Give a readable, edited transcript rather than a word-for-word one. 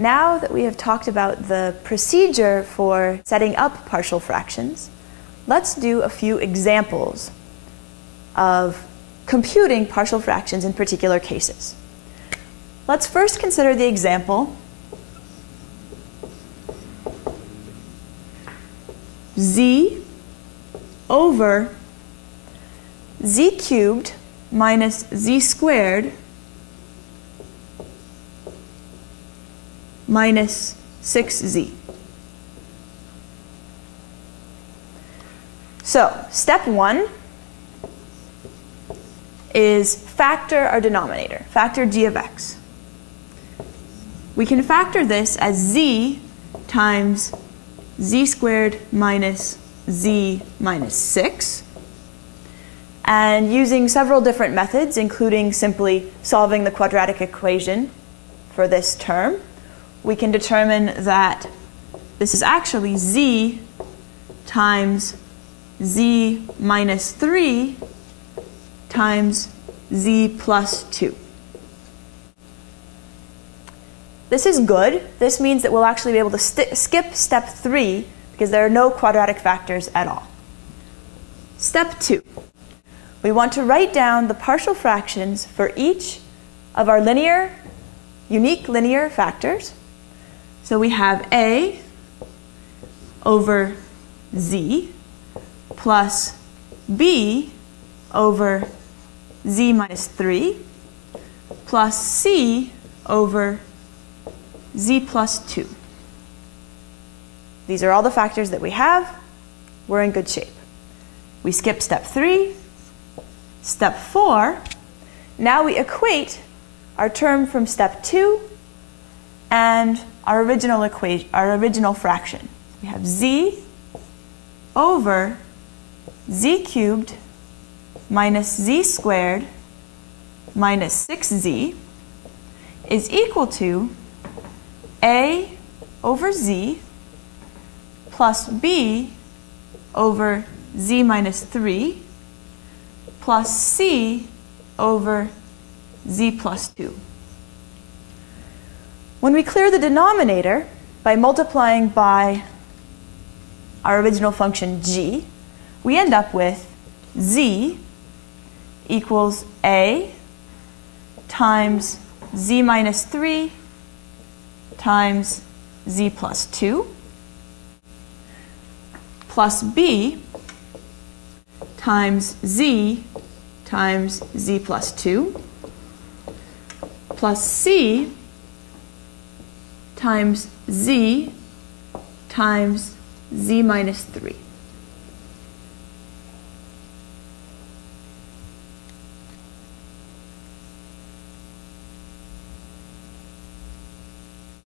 Now that we have talked about the procedure for setting up partial fractions, let's do a few examples of computing partial fractions in particular cases. Let's first consider the example z over z cubed minus z squared minus 6z. So, step one is factor our denominator, factor g of x. We can factor this as z times z squared minus z minus 6. And using several different methods, including simply solving the quadratic equation for this term, we can determine that this is actually z times z minus 3 times z plus 2. This is good. This means that we'll actually be able to skip step 3 because there are no quadratic factors at all. Step 2. We want to write down the partial fractions for each of our unique linear factors. So we have a over z plus b over z minus 3 plus c over z plus 2. These are all the factors that we have. We're in good shape. We skip step 3. Step 4, now we equate our term from step 2 and our original fraction. We have z over z cubed minus z squared minus 6z is equal to a over z plus b over z minus 3 plus c over z plus 2. When we clear the denominator by multiplying by our original function g, we end up with z equals a times z minus 3 times z plus 2 plus b times z plus 2 plus c times z minus 3.